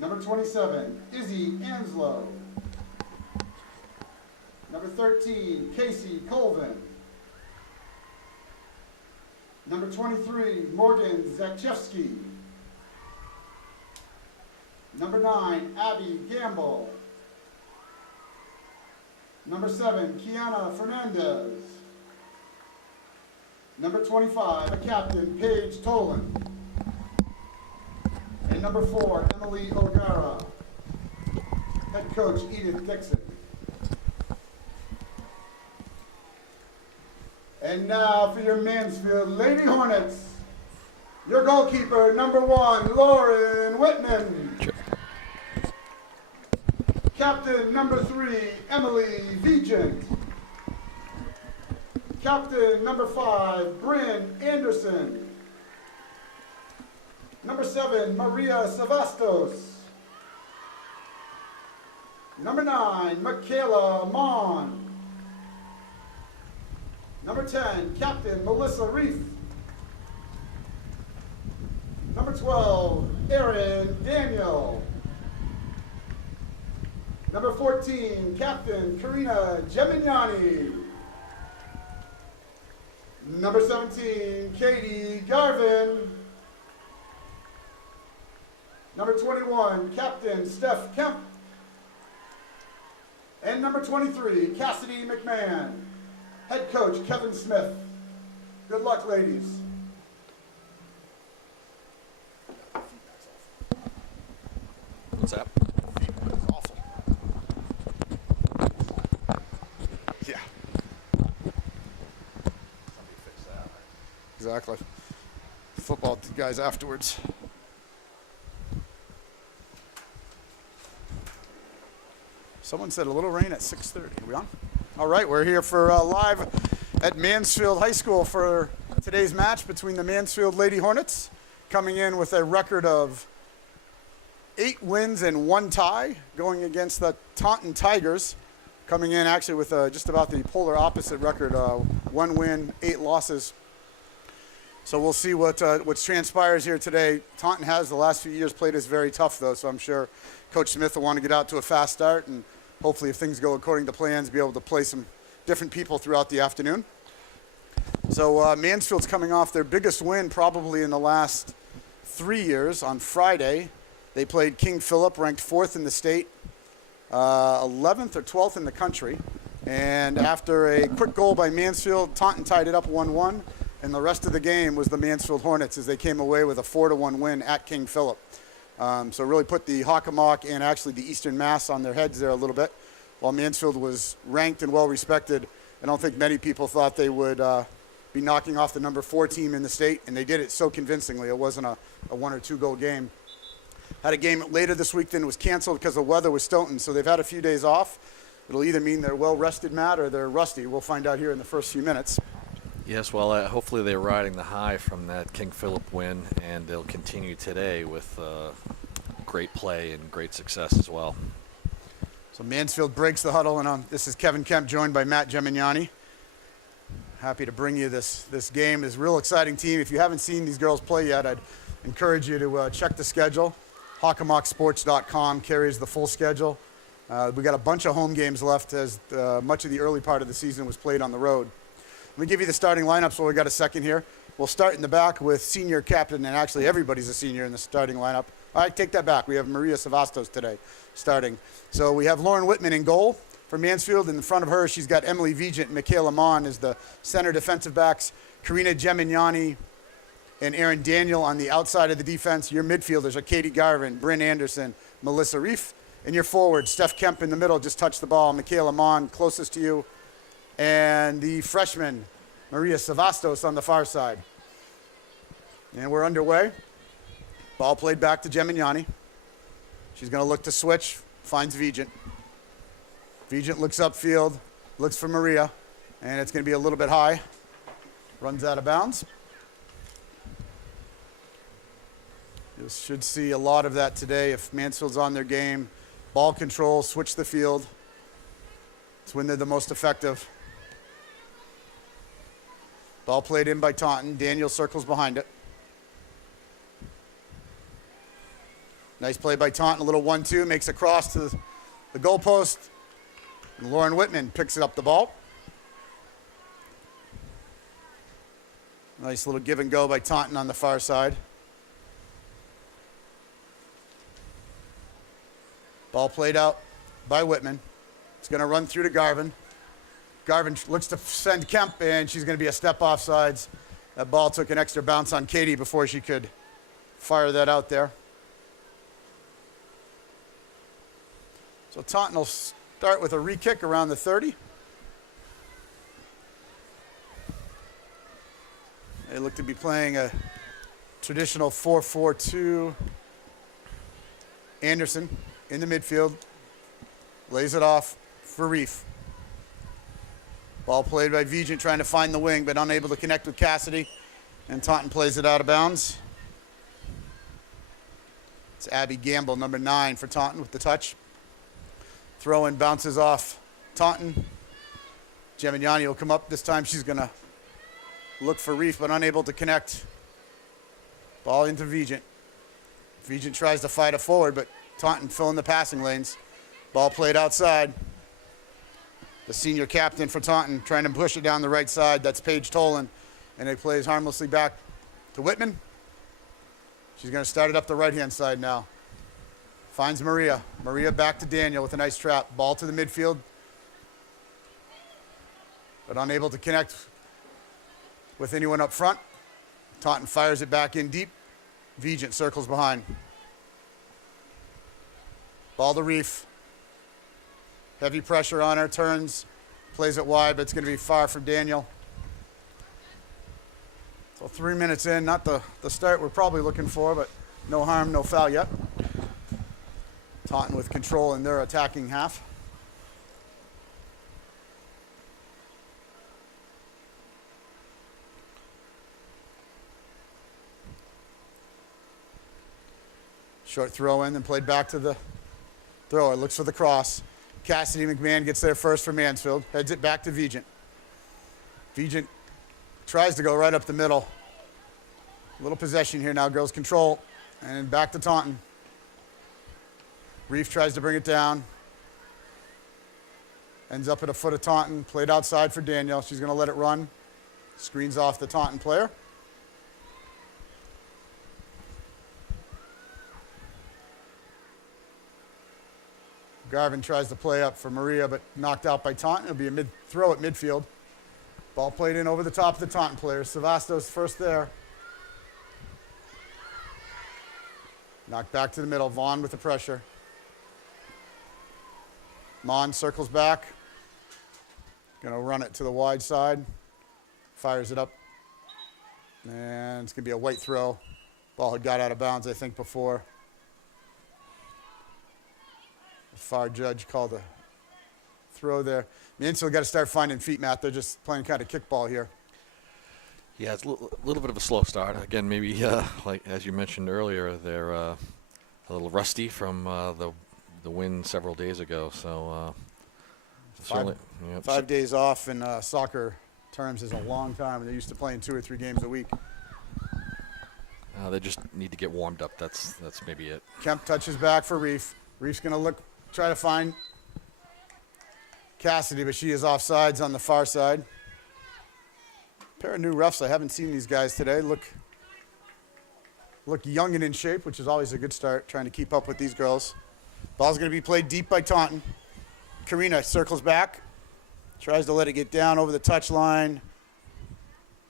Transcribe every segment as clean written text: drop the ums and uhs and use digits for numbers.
Number 27, Izzy Anslow. Number 13, Casey Colvin. Number 23, Morgan Zakchevsky. Number 9, Abby Gamble. Number 7, Kiana Fernandez. Number 25, a captain, Paige Tolan. And number 4, Emily O'Gara. Head coach, Edith Dixon. And now for your Mansfield Lady Hornets, your goalkeeper, number 1, Lauren Whitman. Sure. Captain, number 3, Emily Vigent. Captain, number 5, Bryn Anderson. Number 7, Maria Savastos. Number 9, Michaela Mon. Number 10, Captain Melissa Reef. Number 12, Erin Daniel. Number 14, Captain Karina Gemignani. Number 17, Katie Garvin. Number 21, Captain Steph Kemp. And number 23, Cassidy McMahon. Head coach, Kevin Smith. Good luck, ladies. What's that? Feedback's awful. Yeah. Somebody fix that. Exactly. Football guys afterwards. Someone said a little rain at 6:30. Are we on? All right, we're here for live at Mansfield High School for today's match between the Mansfield Lady Hornets, coming in with a record of 8 wins and 1 tie, going against the Taunton Tigers, coming in actually with just about the polar opposite record, 1 win, 8 losses. So we'll see what transpires here today. Taunton has the last few years played us very tough, though, so I'm sure Coach Smith will want to get out to a fast start, and hopefully if things go according to plans, be able to play some different people throughout the afternoon. So Mansfield's coming off their biggest win probably in the last 3 years. On Friday, they played King Philip, ranked 4th in the state, 11th or 12th in the country. And after a quick goal by Mansfield, Taunton tied it up 1-1. And the rest of the game was the Mansfield Hornets as they came away with a 4-1 win at King Philip. So really put the Hockomock and actually the Eastern Mass on their heads there a little bit. While Mansfield was ranked and well respected, I don't think many people thought they would be knocking off the number 4 team in the state, and they did it so convincingly. It wasn't a 1 or 2 goal game. Had a game later this week, then was canceled because the weather was Stoughton, so they've had a few days off. It'll either mean they're well rested, Matt, or they're rusty. We'll find out here in the first few minutes. Yes, well, hopefully they're riding the high from that King Philip win, and they'll continue today with great play and great success as well. So Mansfield breaks the huddle, and this is Kevin Kemp, joined by Matt Gemignani. Happy to bring you this game. It's a real exciting team. If you haven't seen these girls play yet, I'd encourage you to check the schedule. HockomockSports.com carries the full schedule. We got a bunch of home games left as much of the early part of the season was played on the road. Let me give you the starting lineup so we got a second here. We'll start in the back with senior captain, and actually everybody's a senior in the starting lineup. All right, take that back. We have Maria Savastos today starting. So we have Lauren Whitman in goal for Mansfield. In front of her, she's got Emily Vigent and Michaela Mon as the center defensive backs. Karina Gemignani and Erin Daniel on the outside of the defense. Your midfielders are Katie Garvin, Bryn Anderson, Melissa Reef. And your forwards, Steph Kemp in the middle, just touched the ball. Michaela Mon closest to you. And the freshman, Maria Savastos on the far side. And we're underway. Ball played back to Gemignani. She's going to look to switch, finds Vigent. Vigent looks upfield, looks for Maria, and it's going to be a little bit high. Runs out of bounds. You should see a lot of that today if Mansfield's on their game. Ball control, switch the field. It's when they're the most effective. Ball played in by Taunton. Daniel circles behind it. Nice play by Taunton, a little 1-2, makes a cross to the goalpost. And Lauren Whitman picks it up the ball. Nice little give and go by Taunton on the far side. Ball played out by Whitman. It's going to run through to Garvin. Garvin looks to send Kemp, and she's going to be a step offsides. That ball took an extra bounce on Katie before she could fire that out there. So Taunton will start with a re-kick around the 30. They look to be playing a traditional 4-4-2. Anderson in the midfield. Lays it off for Reef. Ball played by Vigent, trying to find the wing, but unable to connect with Cassidy. And Taunton plays it out of bounds. It's Abby Gamble, number 9 for Taunton with the touch. Throw in bounces off Taunton. Gemignani will come up. This time she's going to look for Reef, but unable to connect. Ball into Vigent. Vigent tries to fight it forward, but Taunton filling the passing lanes. Ball played outside. The senior captain for Taunton trying to push it down the right side. That's Paige Tolan. And it plays harmlessly back to Whitman. She's going to start it up the right-hand side now. Finds Maria. Maria back to Daniel with a nice trap. Ball to the midfield. But unable to connect with anyone up front. Taunton fires it back in deep. Vigent circles behind. Ball to Reef. Heavy pressure on her, turns, plays it wide, but it's going to be far from Daniel. So 3 minutes in, not the start we're probably looking for, but no harm, no foul yet. Taunton with control in their attacking half. Short throw in, then played back to the thrower. Looks for the cross. Cassidy McMahon gets there first for Mansfield. Heads it back to Vigent. Vigent tries to go right up the middle. A little possession here now. Girls control. And back to Taunton. Reef tries to bring it down. Ends up at a foot of Taunton. Played outside for Danielle. She's going to let it run. Screens off the Taunton player. Garvin tries to play up for Maria, but knocked out by Taunton. It'll be a throw at midfield. Ball played in over the top of the Taunton players. Savastos first there. Knocked back to the middle. Vaughn with the pressure. Mon circles back. Going to run it to the wide side. Fires it up. And it's going to be a white throw. Ball had got out of bounds, I think, before. The far judge called a throw there. Mansfield got to start finding feet, Matt. They're just playing kind of kickball here. Yeah, it's a little bit of a slow start. Again, maybe like as you mentioned earlier, they're a little rusty from the win several days ago. So certainly, 5 days off in soccer terms is a long time. They're used to playing 2 or 3 games a week. They just need to get warmed up. That's maybe it. Kemp touches back for Reef. Reef's going to try to find Cassidy, but she is offsides on the far side. Pair of new refs. I haven't seen these guys today. Look young and in shape, which is always a good start, trying to keep up with these girls. Ball's going to be played deep by Taunton. Karina circles back. Tries to let it get down over the touchline.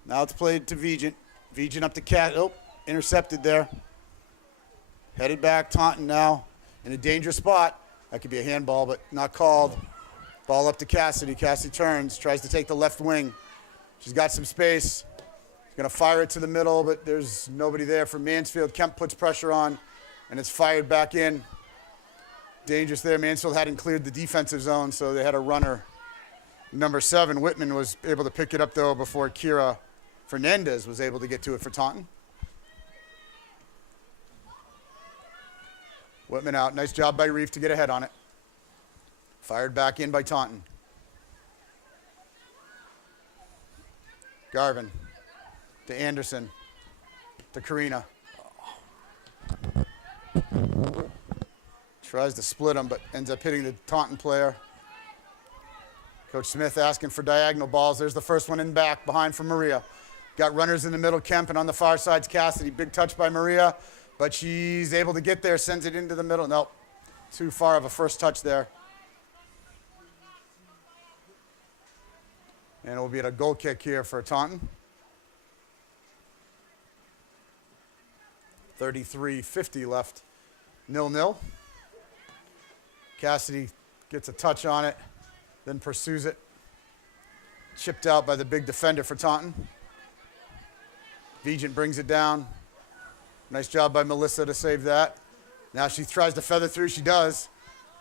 Now it's played to Vigent. Vigent up to Cat. Oh, intercepted there. Headed back. Taunton now in a dangerous spot. That could be a handball, but not called. Ball up to Cassidy. Cassidy turns, tries to take the left wing. She's got some space. She's going to fire it to the middle, but there's nobody there for Mansfield. Kemp puts pressure on, and it's fired back in. Dangerous there. Mansfield hadn't cleared the defensive zone, so they had a runner. Number 7, Whitman, was able to pick it up, though, before Kira Fernandez was able to get to it for Taunton. Whitman out. Nice job by Reef to get ahead on it. Fired back in by Taunton. Garvin to Anderson to Karina. Tries to split him, but ends up hitting the Taunton player. Coach Smith asking for diagonal balls. There's the first one in back, behind for Maria. Got runners in the middle, Kemp, and on the far side's Cassidy. Big touch by Maria, but she's able to get there, sends it into the middle. Nope, too far of a first touch there. And it will be at a goal kick here for Taunton. 33:50 left, 0-0. Cassidy gets a touch on it, then pursues it. Chipped out by the big defender for Taunton. Vigent brings it down. Nice job by Melissa to save that. Now she tries to feather through. She does.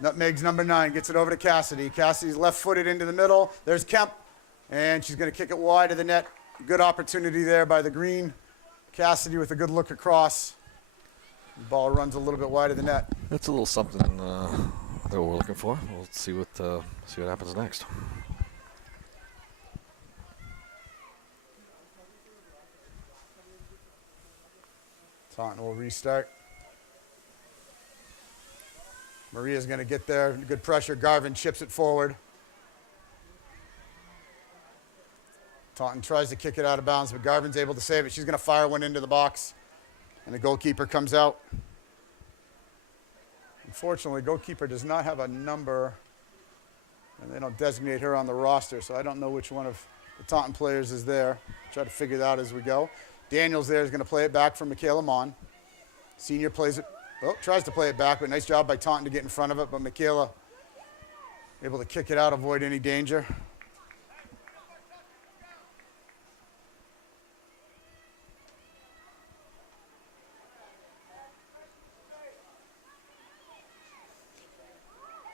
Nutmeg's number 9 gets it over to Cassidy. Cassidy's left-footed into the middle. There's Kemp, and she's going to kick it wide of the net. Good opportunity there by the green. Cassidy with a good look across. The ball runs a little bit wide of the net. That's a little something that we're looking for. We'll see what happens next. Taunton will restart. Maria's going to get there. Good pressure. Garvin chips it forward. Taunton tries to kick it out of bounds, but Garvin's able to save it. She's going to fire one into the box, and the goalkeeper comes out. Unfortunately, goalkeeper does not have a number, and they don't designate her on the roster, so I don't know which one of the Taunton players is there. Try to figure that out as we go. Daniels there is going to play it back for Michaela Mon. Senior plays it, tries to play it back, but nice job by Taunton to get in front of it, but Michaela able to kick it out, avoid any danger.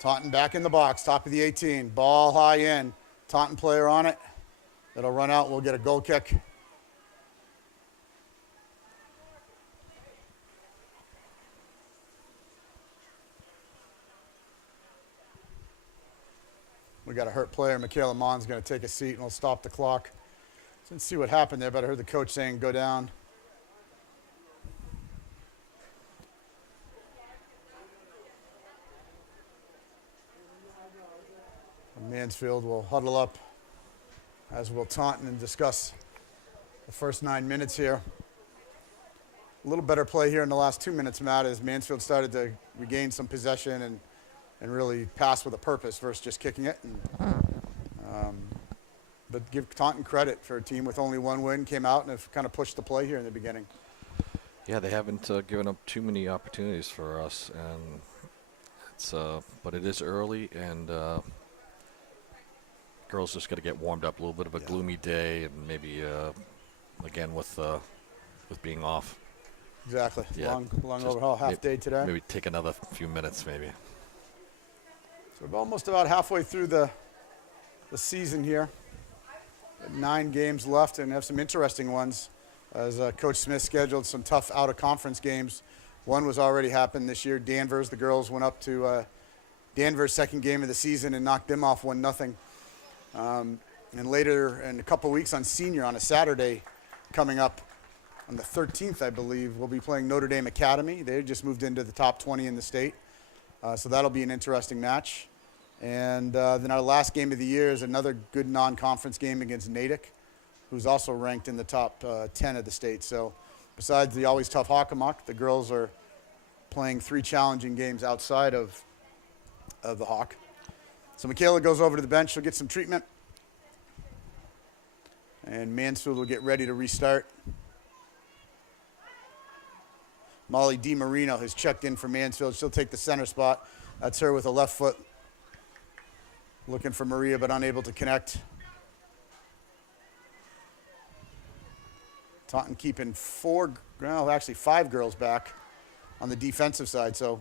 Taunton back in the box, top of the 18. Ball high in. Taunton player on it. It'll run out. We'll get a goal kick. We got a hurt player. Michaela Mon's going to take a seat, and we'll stop the clock. Didn't see what happened there, but I heard the coach saying go down. Mansfield will huddle up, as will Taunton, and discuss the first 9 minutes here. A little better play here in the last 2 minutes, Matt, as Mansfield started to regain some possession and really pass with a purpose versus just kicking it. But give Taunton credit for a team with only 1 win, came out and have kind of pushed the play here in the beginning. Yeah, they haven't given up too many opportunities for us, and it's but it is early, and girls just got to get warmed up. A little bit of a gloomy day, and maybe again with being off. Exactly. Yeah, long overhaul, half day today. Maybe take another few minutes, maybe. So we're almost about halfway through the season here. 9 games left, and have some interesting ones, as Coach Smith scheduled some tough out-of-conference games. One was already happened this year. Danvers, the girls went up to Danvers' second game of the season and knocked them off 1-0. And later in a couple weeks on senior, on a Saturday coming up on the 13th, I believe, we'll be playing Notre Dame Academy. They just moved into the top 20 in the state. So that'll be an interesting match. And then our last game of the year is another good non-conference game against Natick, who's also ranked in the top 10 of the state. So besides the always tough Hockomock, the girls are playing 3 challenging games outside of the Hawk. So Michaela goes over to the bench. She'll get some treatment. And Mansfield will get ready to restart. Molly DiMarino has checked in for Mansfield. She'll take the center spot. That's her with a left foot. Looking for Maria, but unable to connect. Taunton keeping 5 girls back on the defensive side. So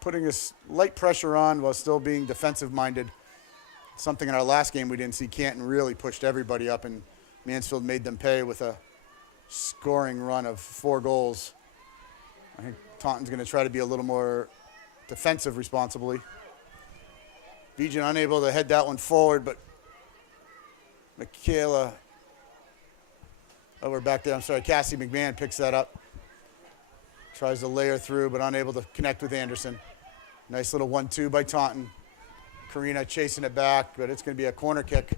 putting this light pressure on while still being defensive-minded. Something in our last game we didn't see. Canton really pushed everybody up, and Mansfield made them pay with a scoring run of 4 goals. I think Taunton's going to try to be a little more defensive responsibly. Vigen unable to head that one forward, but Michaela, we're back there. I'm sorry, Cassie McMahon picks that up. Tries to layer through, but unable to connect with Anderson. Nice little 1-2 by Taunton. Karina chasing it back, but it's going to be a corner kick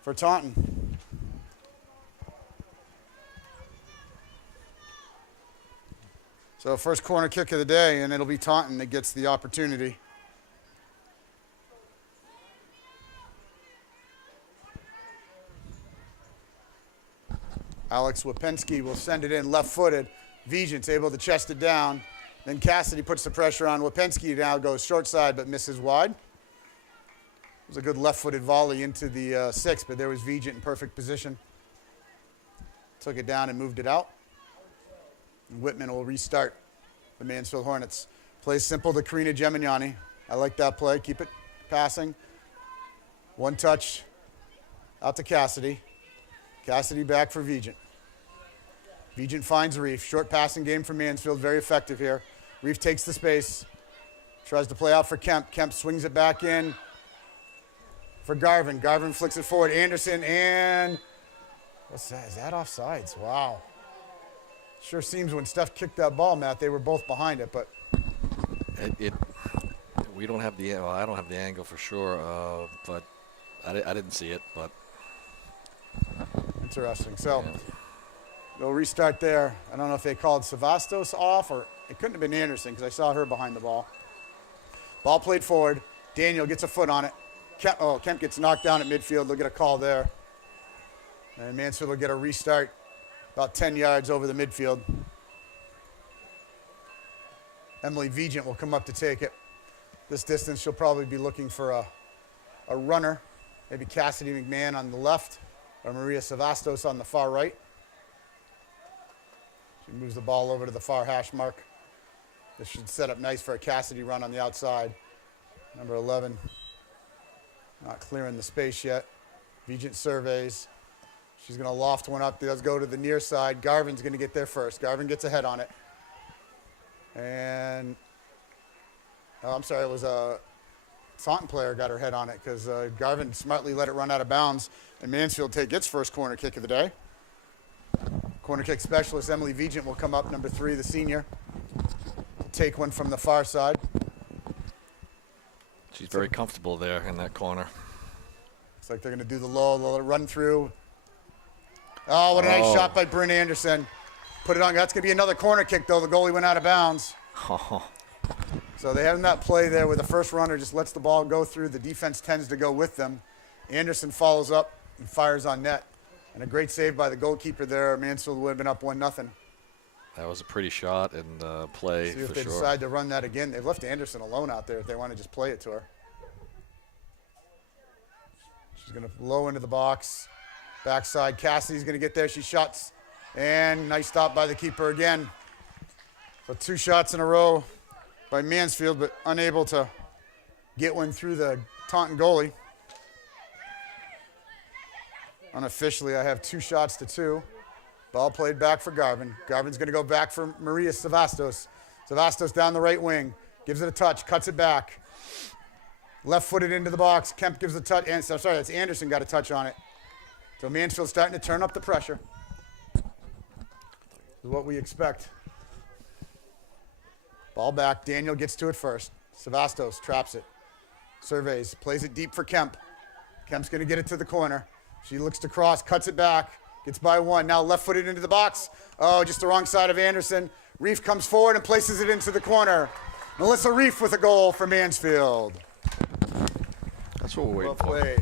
for Taunton. So first corner kick of the day, and it'll be Taunton that gets the opportunity. Alex Wapensky will send it in left-footed. Vigent's able to chest it down. Then Cassidy puts the pressure on. Wapensky now goes short side but misses wide. It was a good left-footed volley into the six, but there was Vigent in perfect position. Took it down and moved it out. And Whitman will restart the Mansfield Hornets. Plays simple to Karina Gemignani. I like that play. Keep it passing. One touch out to Cassidy. Cassidy back for Vigent. Vigent finds Reef. Short passing game for Mansfield. Very effective here. Reef takes the space. Tries to play out for Kemp. Kemp swings it back in for Garvin. Garvin flicks it forward. Anderson and... what's that? Is that offsides? Wow. Sure seems when Steph kicked that ball, Matt, they were both behind it, but... we don't have the... well, I don't have the angle for sure, but I didn't see it, but... Interesting. So... yeah. They'll restart there. I don't know if they called Savastos off or it couldn't have been Anderson because I saw her behind the ball. Ball played forward. Daniel gets a foot on it. Kemp gets knocked down at midfield. They'll get a call there. And Mansfield will get a restart about 10 yards over the midfield. Emily Vigent will come up to take it. This distance, she'll probably be looking for a runner. Maybe Cassidy McMahon on the left or Maria Savastos on the far right. She moves the ball over to the far hash mark. This should set up nice for a Cassidy run on the outside. Number 11, not clearing the space yet. Vigent surveys. She's going to loft one up. Does go to the near side. Garvin's going to get there first. Garvin gets a head on it. And, oh, I'm sorry, it was a Taunton player got her head on it because Garvin smartly let it run out of bounds. And Mansfield take its first corner kick of the day. Corner kick specialist Emily Vigent will come up, number 3, the senior. Take one from the far side. She's very comfortable there in that corner. Looks like they're going to do the low, they'll run through. Oh, what a nice shot by Bryn Anderson. Put it on. That's going to be another corner kick, though. The goalie went out of bounds. So they have that play there where the first runner just lets the ball go through. The defense tends to go with them. Anderson follows up and fires on net. And a great save by the goalkeeper there. Mansfield would have been up 1-0. That was a pretty shot and play See if for they sure. decide to run that again. They've left Anderson alone out there if they want to just play it to her. She's going to low into the box. Backside, Cassidy's going to get there. She shuts. And nice stop by the keeper again. So 2 shots in a row by Mansfield, but unable to get one through the Taunton goalie. Unofficially, I have 2 shots to 2. Ball played back for Garvin. Garvin's going to go back for Maria Savastos. Savastos down the right wing. Gives it a touch. Cuts it back. Left-footed into the box. Kemp gives a touch. And, sorry, that's Anderson got a touch on it. So Mansfield's starting to turn up the pressure. This is what we expect. Ball back. Daniel gets to it first. Savastos traps it. Surveys. Plays it deep for Kemp. Kemp's going to get it to the corner. She looks to cross, cuts it back, gets by one. Now left-footed into the box. Oh, just the wrong side of Anderson. Reef comes forward and places it into the corner. Melissa Reef with a goal for Mansfield. That's what we're waiting Well for. played.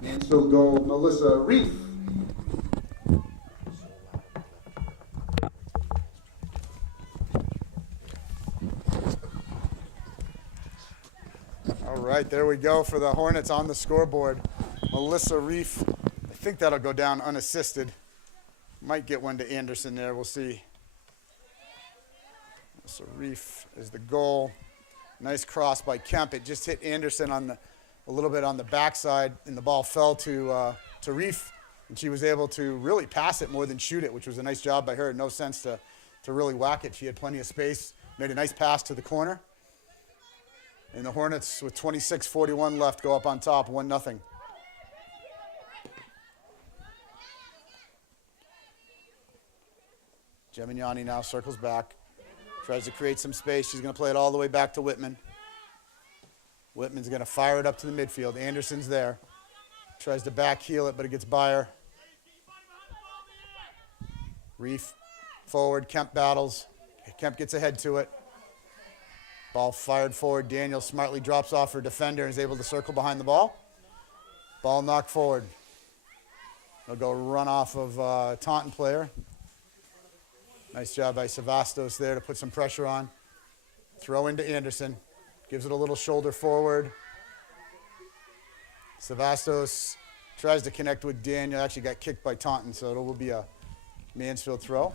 Mansfield goal, Melissa Reef. All right, there we go for the Hornets on the scoreboard. Melissa Reef, I think that'll go down unassisted. Might get one to Anderson there, we'll see. Melissa Reef is the goal. Nice cross by Kemp. It just hit Anderson on a little bit on the backside, and the ball fell to Reef, and she was able to really pass it more than shoot it, which was a nice job by her. No sense to really whack it. She had plenty of space, made a nice pass to the corner. And the Hornets, with 26:41 left, go up on top, 1-0. Gemignani now circles back. Tries to create some space. She's going to play it all the way back to Whitman. Whitman's going to fire it up to the midfield. Anderson's there. Tries to back heel it, but it gets by her. Reef forward. Kemp battles. Kemp gets ahead to it. Ball fired forward. Daniel smartly drops off her defender and is able to circle behind the ball. Ball knocked forward. They'll go run off of Taunton player. Nice job by Savastos there to put some pressure on. Throw into Anderson. Gives it a little shoulder forward. Savastos tries to connect with Daniel. Actually got kicked by Taunton, so it will be a Mansfield throw.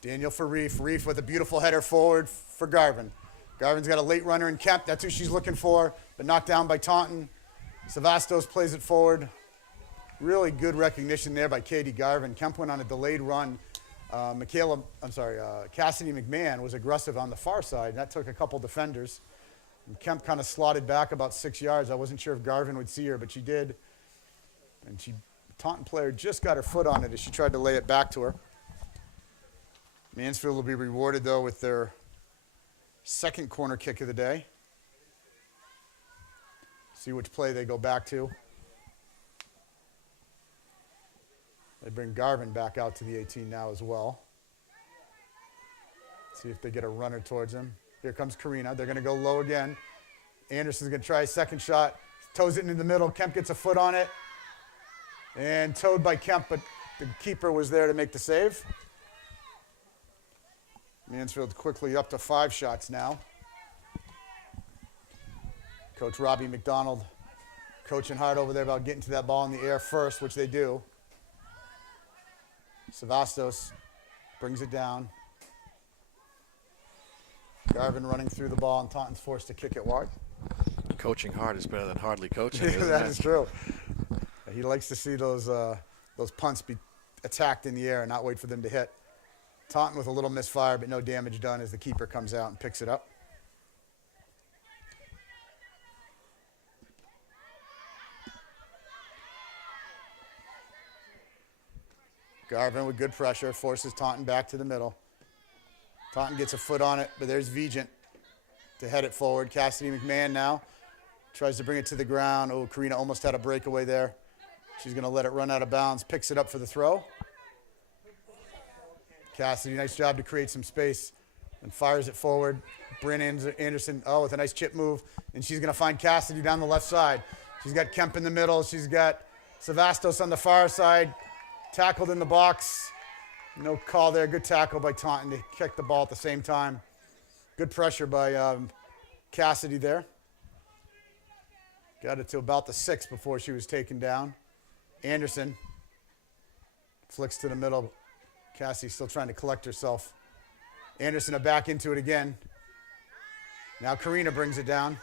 Daniel for Reef. Reef with a beautiful header forward for Garvin. Garvin's got a late runner in Kemp. That's who she's looking for, but knocked down by Taunton. Savastos plays it forward. Really good recognition there by Katie Garvin. Kemp went on a delayed run. Cassidy McMahon was aggressive on the far side, and that took a couple defenders. And Kemp kind of slotted back about 6 yards. I wasn't sure if Garvin would see her, but she did. And Taunton player just got her foot on it as she tried to lay it back to her. Mansfield will be rewarded, though, with their second corner kick of the day. See which play they go back to. They bring Garvin back out to the 18 now as well. See if they get a runner towards him. Here comes Karina. They're going to go low again. Anderson's going to try a second shot. Toes it into the middle. Kemp gets a foot on it. And towed by Kemp, but the keeper was there to make the save. Mansfield quickly up to 5 shots now. Coach Robbie McDonald coaching hard over there about getting to that ball in the air first, which they do. Savastos brings it down. Garvin running through the ball, and Taunton's forced to kick it wide. Coaching hard is better than hardly coaching. That is true. He likes to see those punts be attacked in the air and not wait for them to hit. Taunton with a little misfire, but no damage done as the keeper comes out and picks it up. Garvin with good pressure forces Taunton back to the middle. Taunton gets a foot on it, but there's Vigent to head it forward. Cassidy McMahon now tries to bring it to the ground. Oh, Karina almost had a breakaway there. She's going to let it run out of bounds, picks it up for the throw. Cassidy, nice job to create some space and fires it forward. Bryn Anderson, with a nice chip move, and she's going to find Cassidy down the left side. She's got Kemp in the middle. She's got Savastos on the far side. Tackled in the box. No call there. Good tackle by Taunton to kick the ball at the same time. Good pressure by Cassidy there. Got it to about the 6 before she was taken down. Anderson flicks to the middle. Cassidy still trying to collect herself. Anderson back into it again. Now Karina brings it down.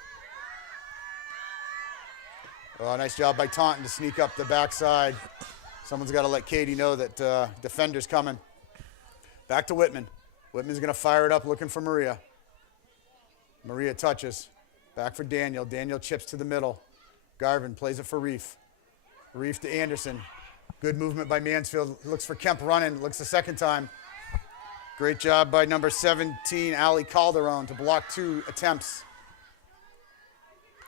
Oh, nice job by Taunton to sneak up the backside. Someone's got to let Katie know that defender's coming. Back to Whitman. Whitman's going to fire it up looking for Maria. Maria touches. Back for Daniel. Daniel chips to the middle. Garvin plays it for Reef. Reef to Anderson. Good movement by Mansfield. Looks for Kemp running. Looks the second time. Great job by number 17, Ali Calderon, to block 2 attempts.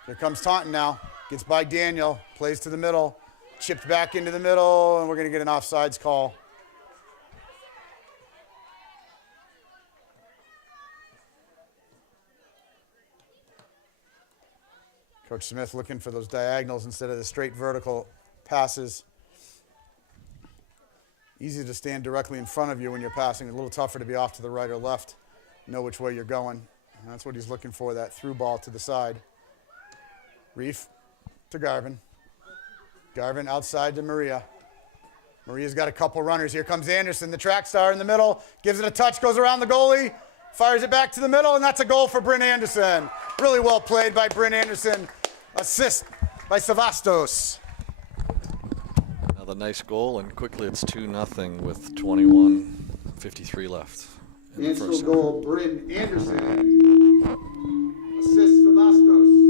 Here comes Taunton now. Gets by Daniel. Plays to the middle. Chipped back into the middle, and we're going to get an offsides call. Coach Smith looking for those diagonals instead of the straight vertical passes. Easy to stand directly in front of you when you're passing. A little tougher to be off to the right or left. Know which way you're going. And that's what he's looking for, that through ball to the side. Reef to Garvin. Garvin outside to Maria. Maria's got a couple runners. Here comes Anderson, the track star in the middle. Gives it a touch, goes around the goalie. Fires it back to the middle, and that's a goal for Bryn Anderson. Really well played by Bryn Anderson. Assist by Savastos. Another nice goal, and quickly it's 2-0 with 21:53 left in the Mansfield first half. goal, Bryn Anderson. Assist Savastos.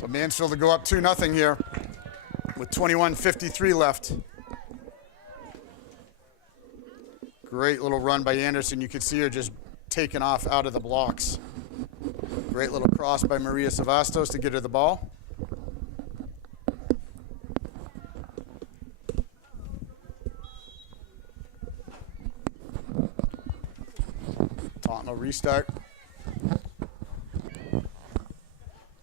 So Mansfield to go up 2-0 here with 21:53 left. Great little run by Anderson. You can see her just taking off out of the blocks. Great little cross by Maria Savastos to get her the ball. Taunton will restart.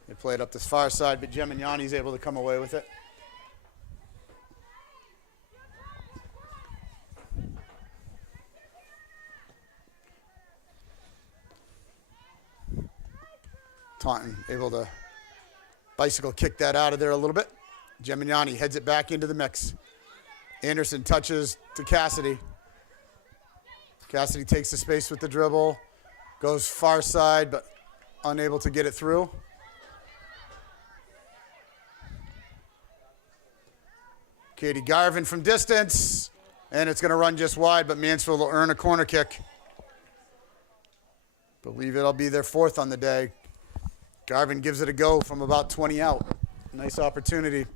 They play it up this far side, but Gemignani's able to come away with it. Taunton able to bicycle kick that out of there a little bit. Gemignani heads it back into the mix. Anderson touches to Cassidy. Cassidy takes the space with the dribble, goes far side, but unable to get it through. Katie Garvin from distance, and it's going to run just wide, but Mansfield will earn a corner kick. Believe it'll be their 4th on the day. Garvin gives it a go from about 20 out. Nice opportunity.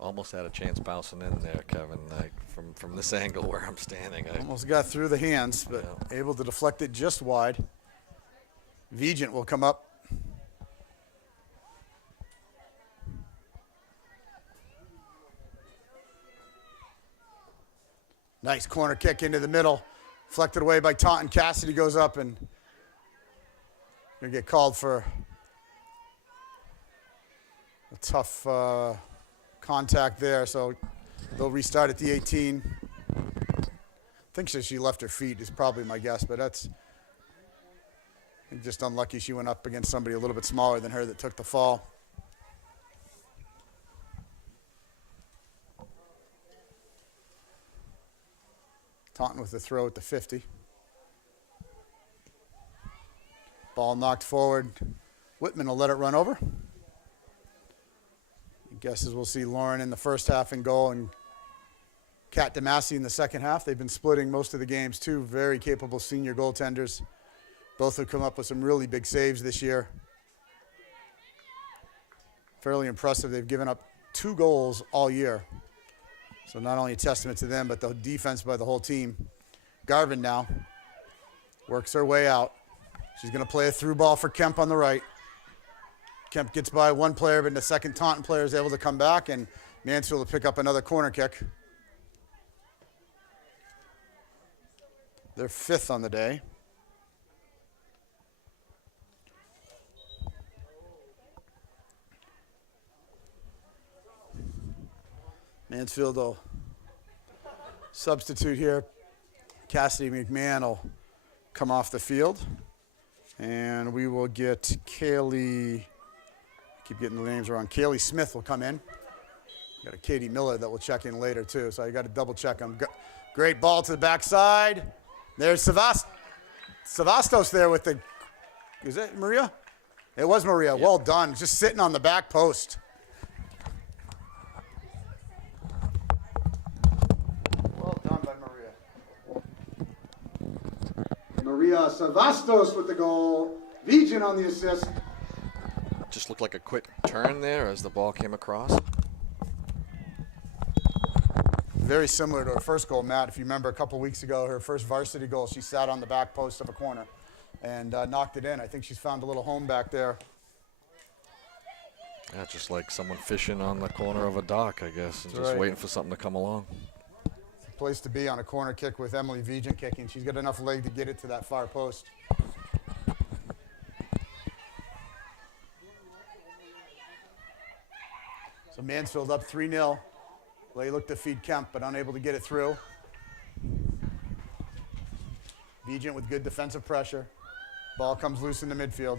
Almost had a chance bouncing in there, Kevin, like from this angle where I'm standing. Almost got through the hands, but able to deflect it just wide. Vigent will come up. Nice corner kick into the middle. Deflected away by Taunton. Cassidy goes up and gonna get called for a tough contact there, so they'll restart at the 18. I think she left her feet is probably my guess, but that's just unlucky she went up against somebody a little bit smaller than her that took the fall. Taunton with the throw at the 50. Ball knocked forward. Whitman will let it run over. Guesses we'll see Lauren in the first half in goal and Kat DeMasi in the second half. They've been splitting most of the games. Two very capable senior goaltenders. Both have come up with some really big saves this year. Fairly impressive. They've given up 2 goals all year. So not only a testament to them, but the defense by the whole team. Garvin now works her way out. She's going to play a through ball for Kemp on the right. Kemp gets by one player, but the second Taunton player is able to come back, and Mansfield will pick up another corner kick. They're 5th on the day. Mansfield will substitute here. Cassidy McMahon will come off the field. And we will get Kaylee, keep getting the names wrong. Kaylee Smith will come in. Got a Katie Miller that will check in later too, so you got to double check them. Great ball to the backside. There's Savastos there with the, is it Maria? It was Maria, well done. Just sitting on the back post. Well done by Maria. Maria Savastos with the goal. Vigent on the assist. Just looked like a quick turn there as the ball came across. Very similar to her first goal, Matt. If you remember a couple weeks ago, her first varsity goal, she sat on the back post of a corner and knocked it in. I think she's found a little home back there. Yeah, just like someone fishing on the corner of a dock, I guess, and That's just right. waiting for something to come along. Place to be on a corner kick with Emily Vigent kicking. She's got enough leg to get it to that far post. So Mansfield up 3-0. They look to feed Kemp, but unable to get it through. Vigent with good defensive pressure. Ball comes loose in the midfield.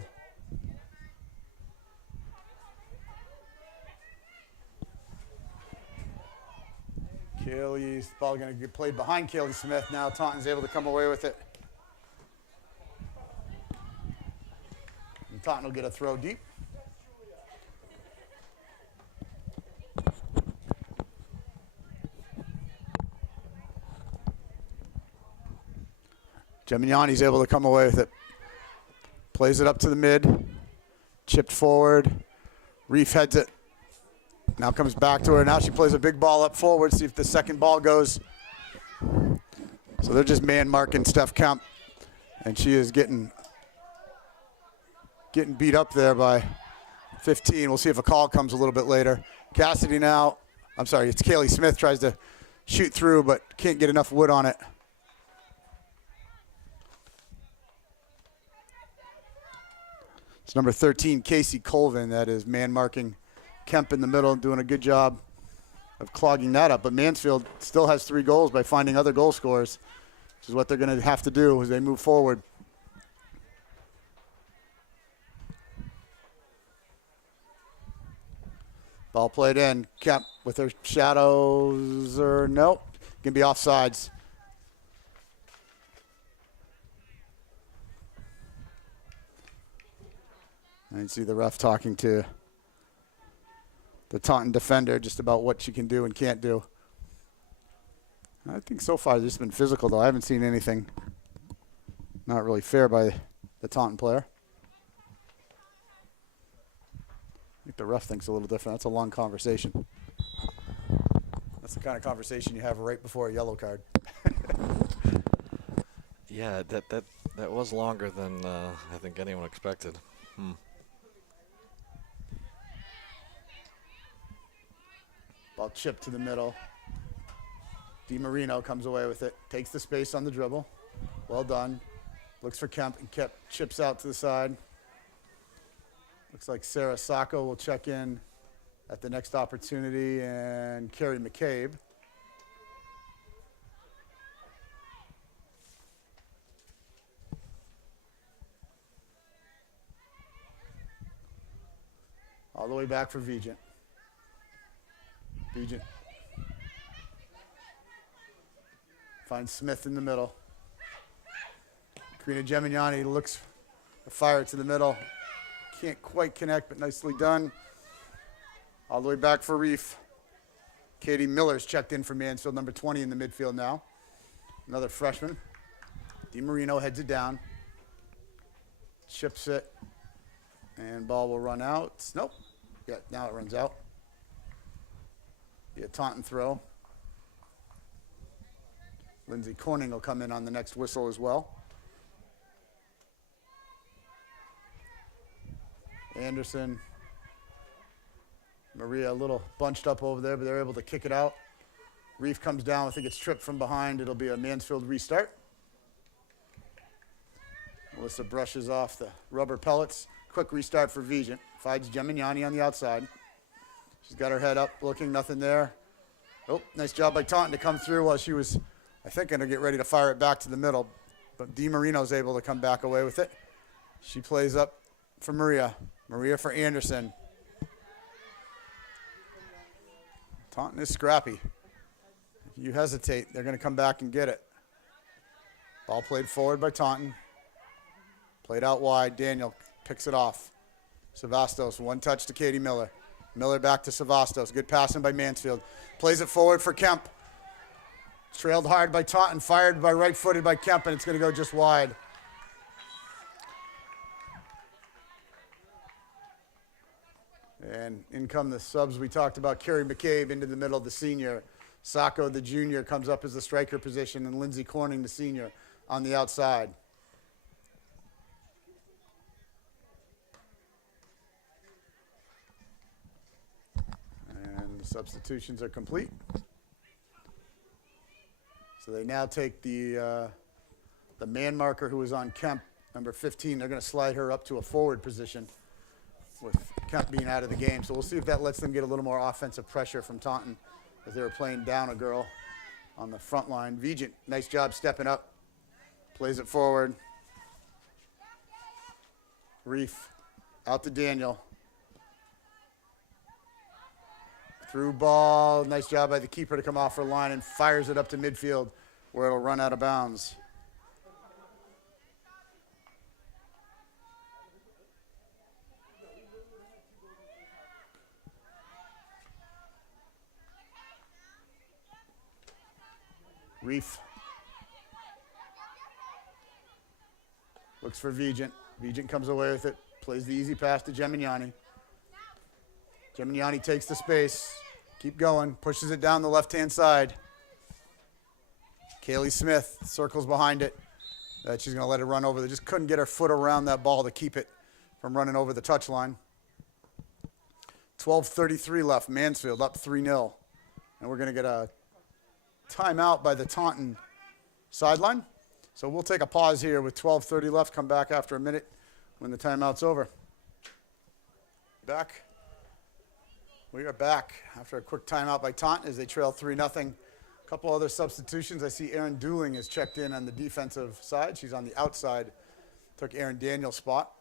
Kaylee's ball going to get played behind Kaylee Smith. Now Taunton's able to come away with it. And Taunton will get a throw deep. Gemignani's able to come away with it. Plays it up to the mid. Chipped forward. Reef heads it. Now comes back to her. Now she plays a big ball up forward. See if the second ball goes. So they're just man marking Steph Kemp. And she is getting beat up there by 15. We'll see if a call comes a little bit later. Cassidy now, I'm sorry, it's Kaylee Smith tries to shoot through but can't get enough wood on it. It's number 13, Casey Colvin, that is man marking Kemp in the middle, doing a good job of clogging that up. But Mansfield still has 3 goals by finding other goal scorers, which is what they're going to have to do as they move forward. Ball played in. Kemp with her shadows, or nope, going to be offsides. I can see the ref talking to the Taunton defender just about what she can do and can't do. I think so far it's just been physical, though. I haven't seen anything not really fair by the Taunton player. I think the ref thinks a little different. That's a long conversation. That's the kind of conversation you have right before a yellow card. Yeah, that was longer than I think anyone expected. Ball chipped to the middle. DiMarino comes away with it. Takes the space on the dribble. Well done. Looks for Kemp, and Kemp chips out to the side. Looks like Sarah Sacco will check in at the next opportunity, and Carrie McCabe. All the way back for Vigent. Vigent finds Smith in the middle. Karina Gemignani looks to fire it to the middle. Can't quite connect, but nicely done. All the way back for Reef. Katie Miller's checked in for Mansfield, number 20 in the midfield now. Another freshman. DiMarino heads it down. Chips it. And ball will run out. Nope. Yeah, now it runs out. Be a Taunton throw. Lindsay Corning will come in on the next whistle as well. Anderson, Maria a little bunched up over there, but they're able to kick it out. Reef comes down. I think it's tripped from behind. It'll be a Mansfield restart. Melissa brushes off the rubber pellets. Quick restart for Vigent. Finds Gemignani on the outside. She's got her head up, looking, nothing there. Oh, nice job by Taunton to come through while she was, I think, going to get ready to fire it back to the middle. But DiMarino's able to come back away with it. She plays up for Maria. Maria for Anderson. Taunton is scrappy. If you hesitate, they're going to come back and get it. Ball played forward by Taunton. Played out wide. Daniel picks it off. Savastos, one touch to Katie Miller. Miller back to Savastos. Good passing by Mansfield. Plays it forward for Kemp. Trailed hard by Taunton. Fired by right-footed by Kemp, and it's going to go just wide. And in come the subs we talked about. Carrie McCabe into the middle, the senior. Sacco, the junior, comes up as the striker position, and Lindsay Corning, the senior, on the outside. And the substitutions are complete. So they now take the man marker who was on Kemp, number 15. They're going to slide her up to a forward position with Kemp being out of the game. So we'll see if that lets them get a little more offensive pressure from Taunton as they were playing down a girl on the front line. Vigent, nice job stepping up. Plays it forward. Reef out to Daniel. Through ball. Nice job by the keeper to come off her line and fires it up to midfield where it'll run out of bounds. Reef looks for Vigent. Vigent comes away with it. plays the easy pass to Gemignani. Gemignani takes the space. Keep going. Pushes it down the left-hand side. Kaylee Smith circles behind it. She's going to let it run over. They just couldn't get her foot around that ball to keep it from running over the touchline. 12:33 left. Mansfield up 3-0. And we're going to get a timeout by the Taunton sideline. So we'll take a pause here with 12:30 left. Come back after a minute when the timeout's over. Back. We are back after a quick timeout by Taunton as they trail 3-0. A couple other substitutions. I see Erin Dooling is checked in on the defensive side. She's on the outside. Took Erin Daniels' spot.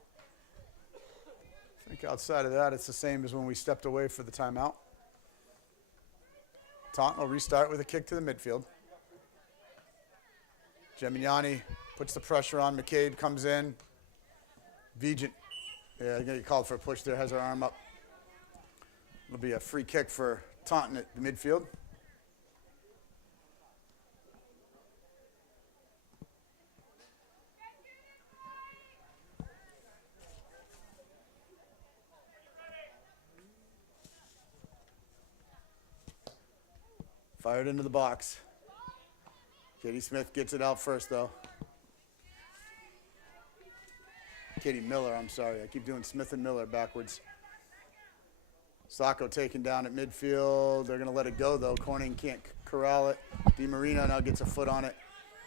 I think outside of that, it's the same as when we stepped away for the timeout. Taunton will restart with a kick to the midfield. Gemignani puts the pressure on. McCabe comes in. Vigent, yeah, he called for a push there, has her arm up. It'll be a free kick for Taunton at the midfield. Fired into the box. Katie Smith gets it out first, though. Katie Miller, I'm sorry. I keep doing Smith and Miller backwards. Sacco taken down at midfield. They're going to let it go, though. Corning can't corral it. DiMarino now gets a foot on it.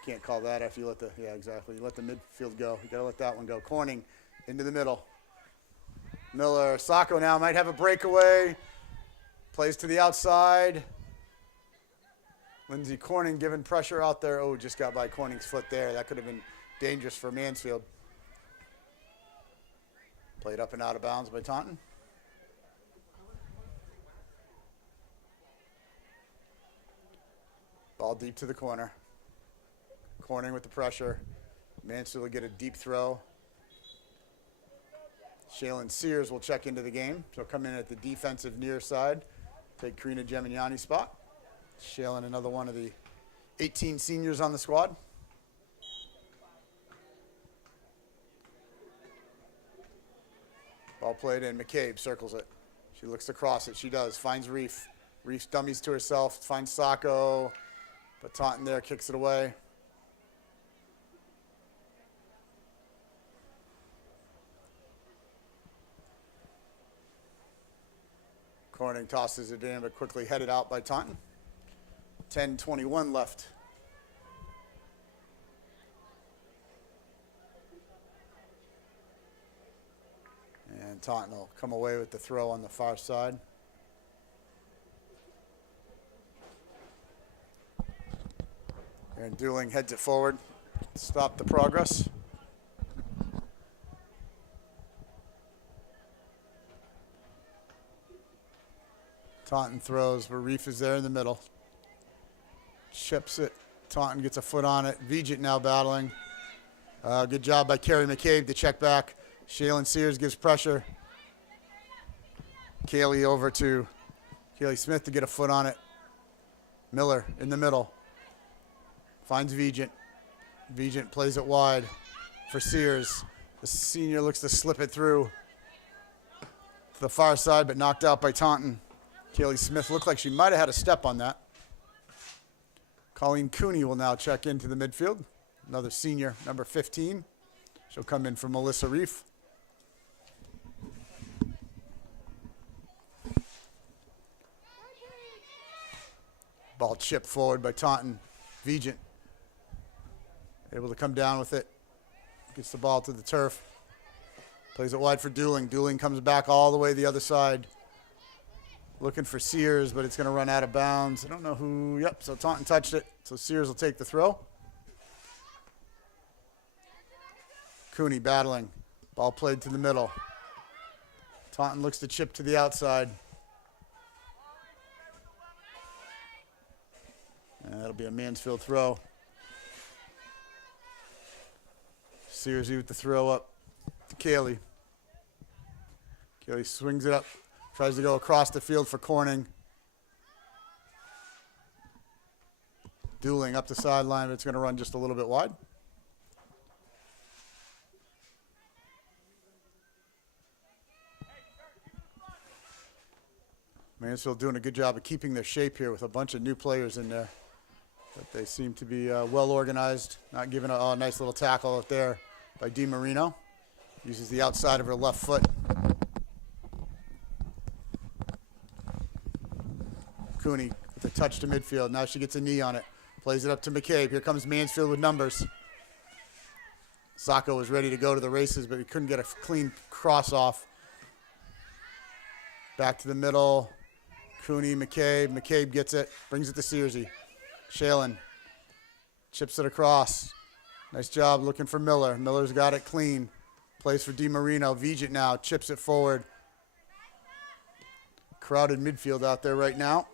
Can't call that after you let the, yeah, exactly. You let the midfield go. You got to let that one go. Corning into the middle. Miller, Sacco now might have a breakaway. Plays to the outside. Lindsay Corning giving pressure out there. Oh, just got by Corning's foot there. That could have been dangerous for Mansfield. Played up and out of bounds by Taunton. Ball deep to the corner. Corning with the pressure. Mansfield will get a deep throw. Shaylin Sears will check into the game. She'll come in at the defensive near side. Take Karina Gemignani's spot. Shaylin, another one of the 18 seniors on the squad. Ball played in. McCabe circles it. She looks across it. She does. Finds Reef. Reef dummies to herself. Finds Sacco. But Taunton there kicks it away. Corning tosses it in, but quickly headed out by Taunton. 10:21 left. And Taunton will come away with the throw on the far side. And Dooling heads it forward. Stop the progress. Taunton throws, but Reef is there in the middle. Chips it. Taunton gets a foot on it. Vigent now battling. Good job by Carrie McCabe to check back. Shaylin Sears gives pressure. Kaylee over to Kaylee Smith to get a foot on it. Miller in the middle. Finds Vigent. Vigent plays it wide for Sears. The senior looks to slip it through to the far side, but knocked out by Taunton. Kaylee Smith looked like she might have had a step on that. Colleen Cooney will now check into the midfield. Another senior, number 15. She'll come in for Melissa Reef. Ball chipped forward by Taunton. Vigent able to come down with it. Gets the ball to the turf. Plays it wide for Dooling. Dooling comes back all the way the other side. Looking for Sears, but it's going to run out of bounds. I don't know who. Yep, so Taunton touched it. So Sears will take the throw. Cooney battling. Ball played to the middle. Taunton looks to chip to the outside. And that'll be a Mansfield throw. Sears with the throw up to Kaylee. Kaylee swings it up. Tries to go across the field for Corning. Dooling up the sideline, but it's going to run just a little bit wide. Mansfield doing a good job of keeping their shape here with a bunch of new players in there. But they seem to be well organized, not giving a nice little tackle out there by DiMarino. Uses the outside of her left foot. Cooney with a touch to midfield. Now she gets a knee on it. Plays it up to McCabe. Here comes Mansfield with numbers. Sacco was ready to go to the races, but he couldn't get a clean cross off. Back to the middle. Cooney, McCabe. McCabe gets it. Brings it to Searcy. Shalen chips it across. Nice job looking for Miller. Miller's got it clean. Plays for DiMarino. Vigent now chips it forward. Crowded midfield out there right now.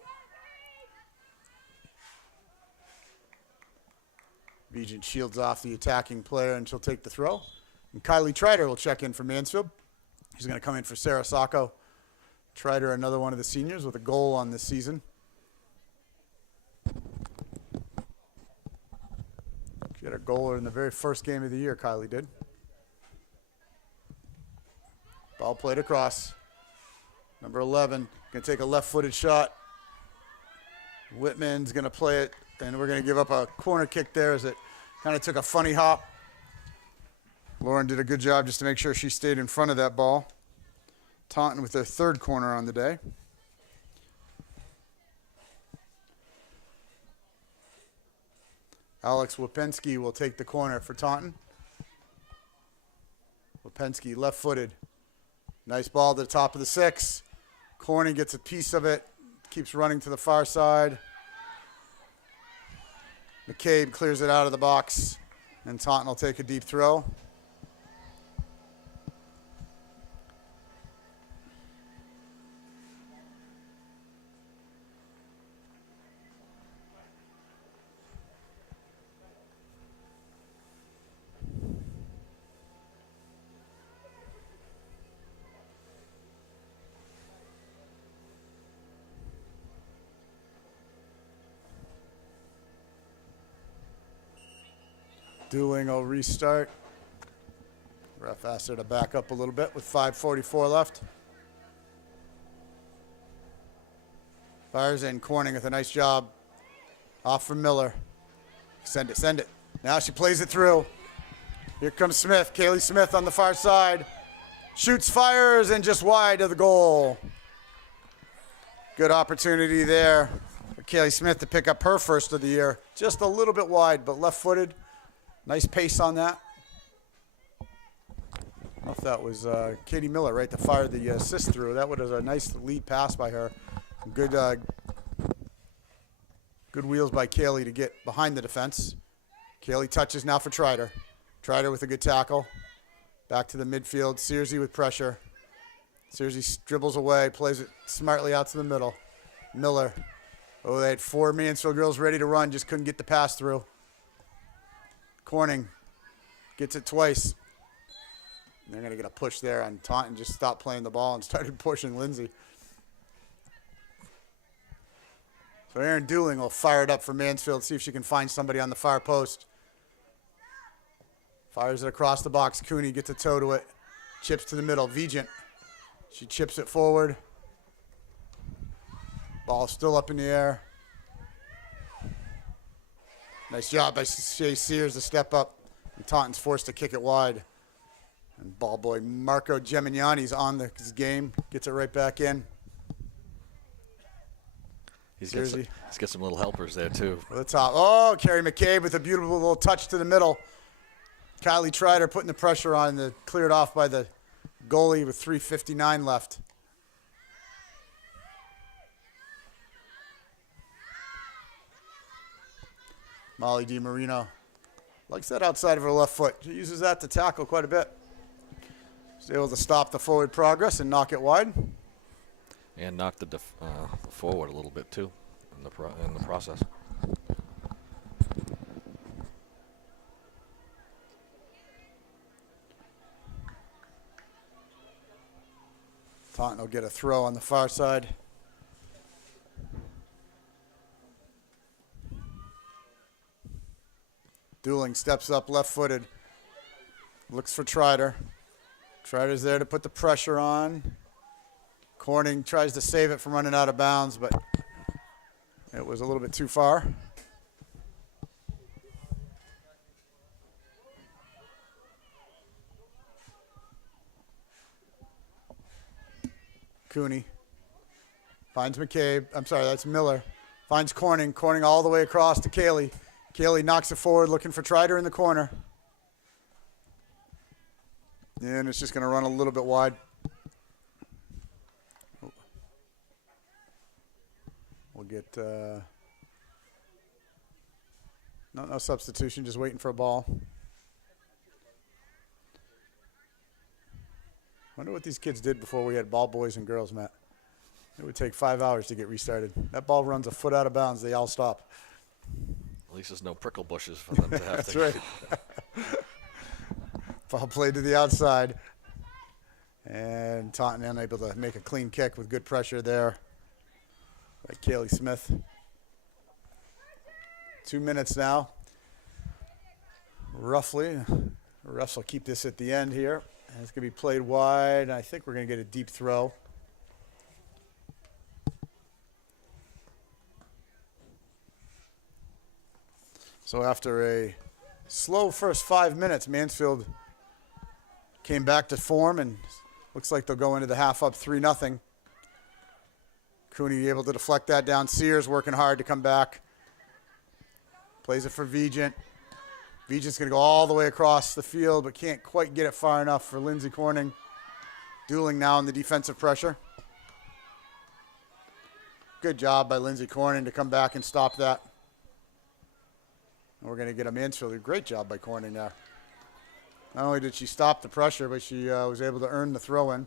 Vigent shields off the attacking player and she'll take the throw. And Kylie Trider will check in for Mansfield. She's going to come in for Sarah Sacco. Trider, another one of the seniors with a goal on this season. She had a goal in the very first game of the year, Kylie did. Ball played across. Number 11 going to take a left-footed shot. Whitman's going to play it, and we're going to give up a corner kick there as it kind of took a funny hop. Lauren did a good job just to make sure she stayed in front of that ball. Taunton with their third corner on the day. Alex Wapensky will take the corner for Taunton. Wapensky left-footed. Nice ball to the top of the 6. Corning gets a piece of it. Keeps running to the far side. McCabe clears it out of the box. And Taunton will take a deep throw. Dueling will restart. Ref asked her to back up a little bit with 5:44 left. Fires in. Corning with a nice job. Off from Miller. Send it, send it. Now she plays it through. Here comes Smith. Kaylee Smith on the far side. Shoots, fires, and just wide of the goal. Good opportunity there for Kaylee Smith to pick up her first of the year. Just a little bit wide, but left-footed. Nice pace on that. I don't know if that was Katie Miller, right, that fired the assist through. That was a nice lead pass by her. Good good wheels by Kaylee to get behind the defense. Kaylee touches now for Trider. Trider with a good tackle. Back to the midfield. Searcy with pressure. Searcy dribbles away, plays it smartly out to the middle. Miller. Oh, they had 4 Mansfield girls ready to run, just couldn't get the pass through. Corning gets it twice. They're going to get a push there on Taunton. Just stopped playing the ball and started pushing Lindsay. So Aaron Dooling will fire it up for Mansfield, see if she can find somebody on the far post. Fires it across the box. Cooney gets a toe to it. Chips to the middle. Vigent. She chips it forward. Ball still up in the air. Nice job by Shea Sears to step up. And Taunton's forced to kick it wide. And ball boy Marco Gemignani's on his game. Gets it right back in. He's got some little helpers there, too. For the top. Oh, Carrie McCabe with a beautiful little touch to the middle. Kylie Trider putting the pressure on, cleared off by the goalie with 3:59 left. Molly DiMarino likes that outside of her left foot. She uses that to tackle quite a bit. She's able to stop the forward progress and knock it wide. And knock the forward a little bit, too, in the process. Taunton will get a throw on the far side. Dooling steps up left-footed. Looks for Trider. Trider's there to put the pressure on. Corning tries to save it from running out of bounds, but it was a little bit too far. Cooney finds McCabe. I'm sorry, that's Miller. Finds Corning. Corning all the way across to Cayley. Cayley knocks it forward, looking for Trider in the corner. And it's just going to run a little bit wide. We'll get no substitution, just waiting for a ball. Wonder what these kids did before we had ball boys and girls, Matt. It would take 5 hours to get restarted. That ball runs a foot out of bounds, they all stop. At least there's no prickle bushes for them to have That's to. right. Ball played to the outside. And Taunton unable to make a clean kick with good pressure there by Cayley Smith. 2 minutes now. Roughly. Refs will keep this at the end here. And it's going to be played wide. I think we're going to get a deep throw. So after a slow first 5 minutes, Mansfield came back to form, and looks like they'll go into the half up 3-0. Cooney able to deflect that down. Sears working hard to come back. Plays it for Vigent. Vigent's going to go all the way across the field, but can't quite get it far enough for Lindsey Corning. Dueling now in the defensive pressure. Good job by Lindsey Corning to come back and stop that. And we're going to get a Mansfield. Great job by Corning there. Not only did she stop the pressure, but she was able to earn the throw-in.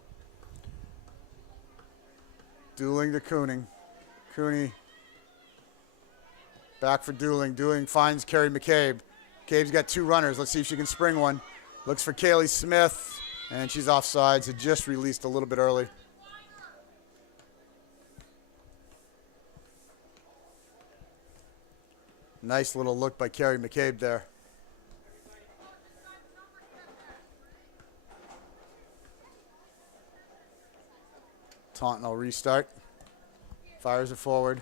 Dueling to Cooning. Cooney back for Dueling. Dueling finds Carrie McCabe. McCabe's got 2 runners. Let's see if she can spring one. Looks for Cayley Smith, and she's offsides. It just released a little bit early. Nice little look by Carrie McCabe there. Taunton will restart. Fires it forward.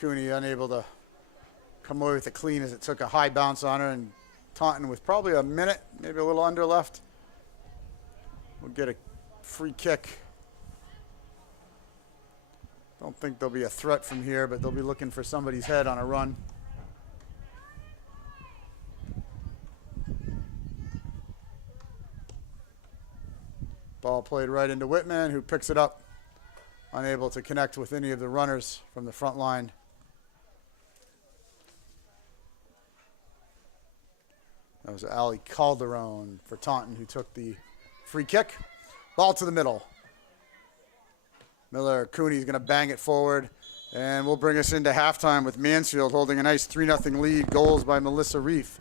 Cooney unable to come away with it clean as it took a high bounce on her, and Taunton with probably a minute, maybe a little under left, will get a free kick. Don't think there'll be a threat from here, but they'll be looking for somebody's head on a run. Ball played right into Whitman, who picks it up, unable to connect with any of the runners from the front line. That was Ali Calderon for Taunton, who took the free kick. Ball to the middle. Miller Cooney's going to bang it forward, and we'll bring us into halftime with Mansfield holding a nice 3-0 lead. Goals by Melissa Reef,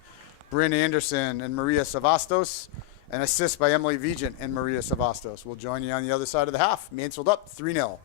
Bryn Anderson, and Maria Savastos. An assist by Emily Vigent and Maria Savastos. We'll join you on the other side of the half. Mansfield up 3-0.